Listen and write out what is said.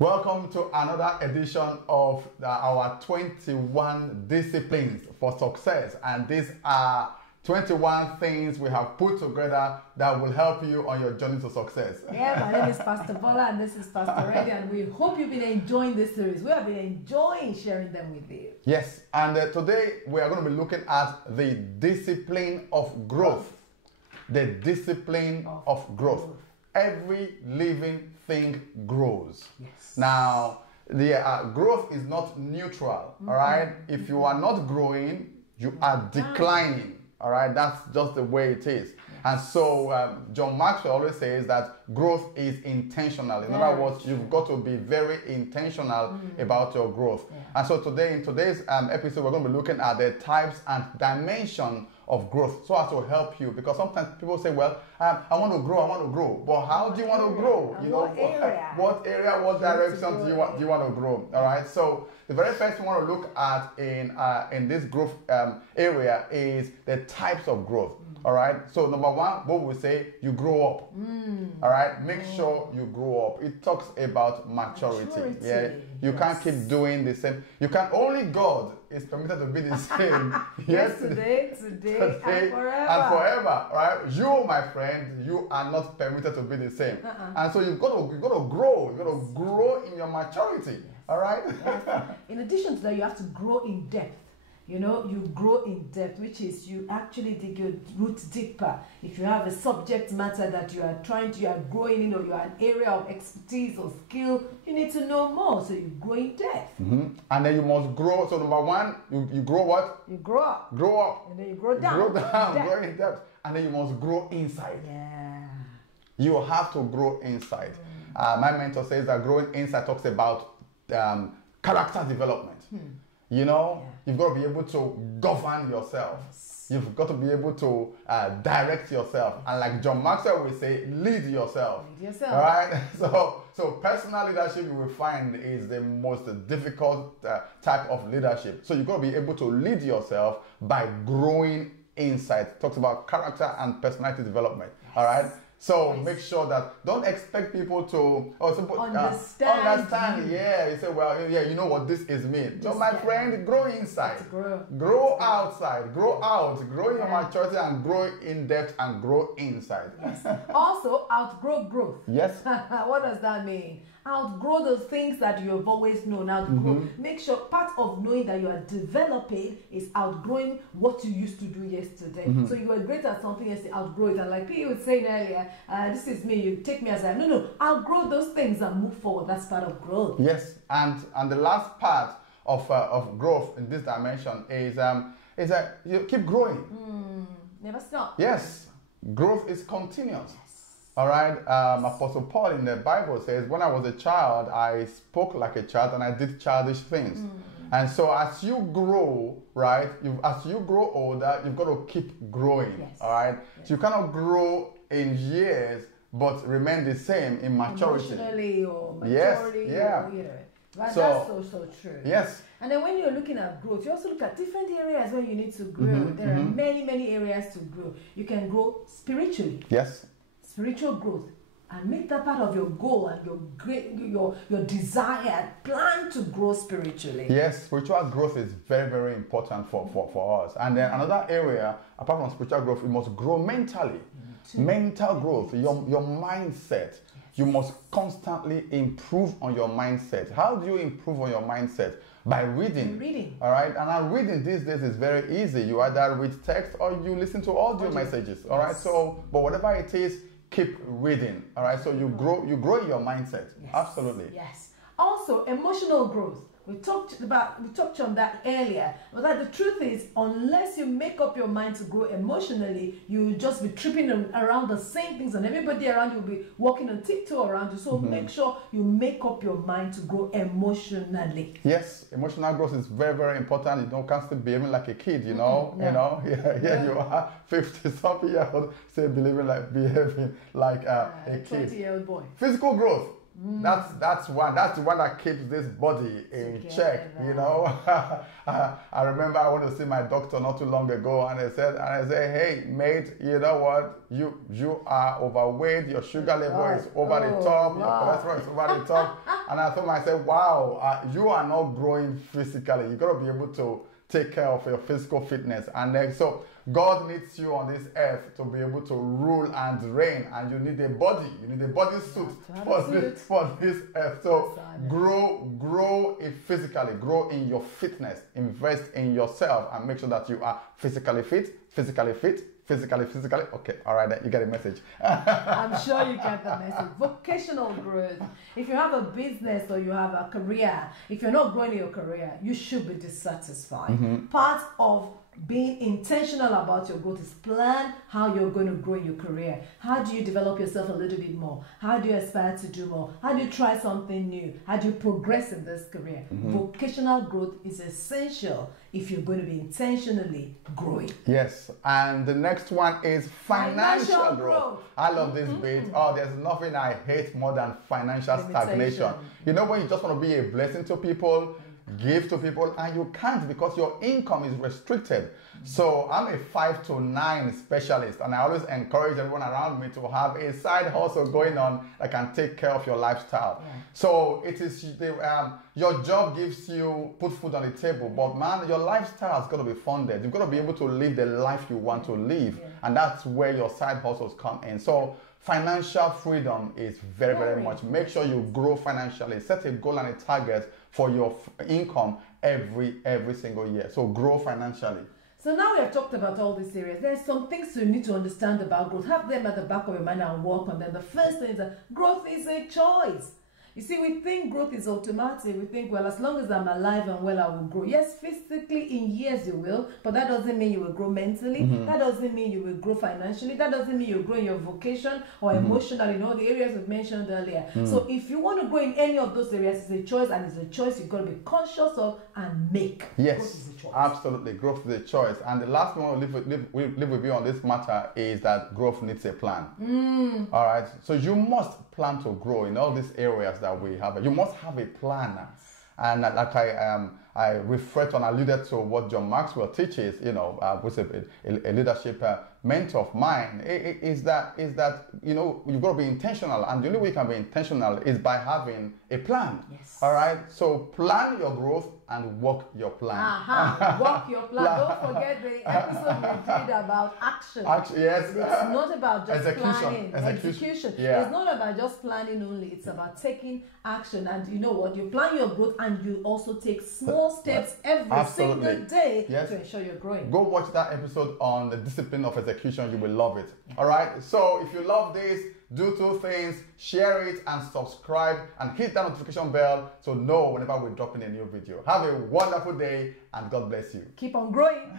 Welcome to another edition of our 21 disciplines for success, and these are 21 things we have put together that will help you on your journey to success. Yeah, my name is Pastor Bola and this is Pastor Reddy, and we hope you've been enjoying this series. We have been enjoying sharing them with you. Yes, and today we are going to be looking at the discipline of growth. The discipline of growth. Every living thing grows. Yes. Now, the growth is not neutral, all right? If you are not growing, you are declining, all right? That's just the way it is. And so John Maxwell always says that growth is intentional. In other words, you've got to be very intentional about your growth. And so today, in today's episode, we're going to be looking at the types and dimension of growth, so as to help you, because sometimes people say, well, I want to grow, but how do you want to grow? You know, what area, what direction do you want to grow? All right. So the very first we want to look at in this growth area is the types of growth. All right. So number one, what we say, you grow up. All right. Make sure you grow up. It talks about maturity. Yeah. You can't keep doing the same. You can only God is permitted to be the same. Yesterday, today, and forever. And forever. Right. You, my friend, you are not permitted to be the same. And so you've got to grow. You've got to grow in your maturity. All right. In addition to that, you have to grow in depth. You know, you grow in depth, which is you actually dig your roots deeper. If you have a subject matter that you are growing in, or you are an area of expertise or skill, you need to know more. So you grow in depth. And then you must grow. So number one, you grow what? You grow up. Grow up. And then you grow down. Grow down, grow in depth. And then you must grow inside. Yeah. You have to grow inside. My mentor says that growing inside talks about character development. You know, you've got to be able to govern yourself. You've got to be able to direct yourself. And like John Maxwell will say, lead yourself. Lead yourself. All right? So personal leadership, you will find, is the most difficult type of leadership. So you've got to be able to lead yourself by growing inside. It talks about character and personality development. All right? So make sure that, don't expect people to understand. Yeah, you say, well, yeah, you know what this is me. So my friend, grow inside, grow outside, grow out, grow in your maturity, and grow in depth, and grow inside. Yes. Also, outgrow growth. Yes. What does that mean? Outgrow those things that you have always known. Outgrow. Make sure part of knowing that you are developing is outgrowing what you used to do yesterday. So you were great at something yesterday, outgrow it. And like P was saying earlier, this is me, you take me as I am. No, outgrow those things and move forward. That's part of growth. Yes, and the last part of growth in this dimension is that you keep growing. Never stop. Yes, growth is continuous. All right, Apostle Paul in the Bible says, when I was a child, I spoke like a child and I did childish things. And so as you grow, right, as you grow older, you've got to keep growing. All right, so you cannot grow in years but remain the same in maturity. Emotionally or maturity. That's so true. Yes. And then when you're looking at growth, you also look at different areas where you need to grow. There are many areas to grow. You can grow spiritually. Yes. Spiritual growth, and make that part of your goal and your desire. Plan to grow spiritually. Yes, spiritual growth is very important for us. And then another area, apart from spiritual growth, you must grow mentally. Mental growth, your mindset. You must constantly improve on your mindset. How do you improve on your mindset? By reading. All right, and reading these days is very easy. You either read text or you listen to audio messages. All right, so but whatever it is, keep reading. All right, so you grow in your mindset. Absolutely. Yes. Also, emotional growth. We touched on that earlier. But that the truth is, unless you make up your mind to grow emotionally, you will just be tripping around the same things, and everybody around you will be walking on tiptoe around you. So make sure you make up your mind to grow emotionally. Yes, emotional growth is very important. You can't still behaving like a kid. You know. You are 50-something years old, still behaving like a kid. 20-year-old boy. Physical growth. That's one. That's the one that keeps this body in check. You know. I remember I went to see my doctor not too long ago, and I said, hey, mate, you know what? You are overweight. Your sugar level is over the top. Your cholesterol is over the top. And I thought myself, wow, you are not growing physically. You got to be able to take care of your physical fitness. And then, so God needs you on this earth to be able to rule and reign, and you need a body. You need a body suit for this earth. So grow physically, grow in your fitness, invest in yourself, and make sure that you are physically fit. Okay, all right, you get a message. I'm sure you get the message. Vocational growth. If you have a business or you have a career, if you're not growing in your career, you should be dissatisfied. Part of being intentional about your growth is plan how you're going to grow in your career. How do you develop yourself a little bit more? How do you aspire to do more? How do you try something new? How do you progress in this career? Vocational growth is essential if you're going to be intentionally growing. Yes, and the next one is financial growth. I love this bit. Oh, there's nothing I hate more than financial stagnation. You know, when you just want to be a blessing to people, give to people, and you can't because your income is restricted. So I'm a 5 to 9 specialist, and I always encourage everyone around me to have a side hustle going on that can take care of your lifestyle. So it is your job gives you put food on the table, but man, your lifestyle has got to be funded. You've got to be able to live the life you want to live, and that's where your side hustles come in. So financial freedom is very, very much. Make sure you grow financially. Set a goal and a target for your income every single year. So grow financially. So now we have talked about all these areas. There's some things you need to understand about growth. Have them at the back of your mind and work on them. The first thing is that growth is a choice. You see, we think growth is automatic. We think, well, as long as I'm alive and well, I will grow. Yes, physically in years you will, but that doesn't mean you will grow mentally. That doesn't mean you will grow financially. That doesn't mean you'll grow in your vocation or emotionally, in all the areas we've mentioned earlier. So if you want to grow in any of those areas, it's a choice, and it's a choice you've got to be conscious of and make. Yes, growth is a choice. Absolutely. Growth is a choice. And the last one we'll live with you on this matter is that growth needs a plan. All right. So you must plan to grow in all these areas that we have. You must have a plan. And like I referred to and alluded to what John Maxwell teaches, you know, who's a leadership mentor of mine, is that you know, you've got to be intentional, and the only way you can be intentional is by having a plan. All right, so plan your growth and work your plan. Work your plan. Don't forget the episode we did about action. Yes. It's not about just planning. Execution. Yeah. It's not about just planning only. It's about taking action. And you know what? You plan your growth, and you also take small steps every single day to ensure you're growing. Go watch that episode on the discipline of execution. You will love it. All right. So if you love this, do 2 things: share it and subscribe, and hit that notification bell to know whenever we're dropping a new video. Have a wonderful day, and God bless you. Keep on growing.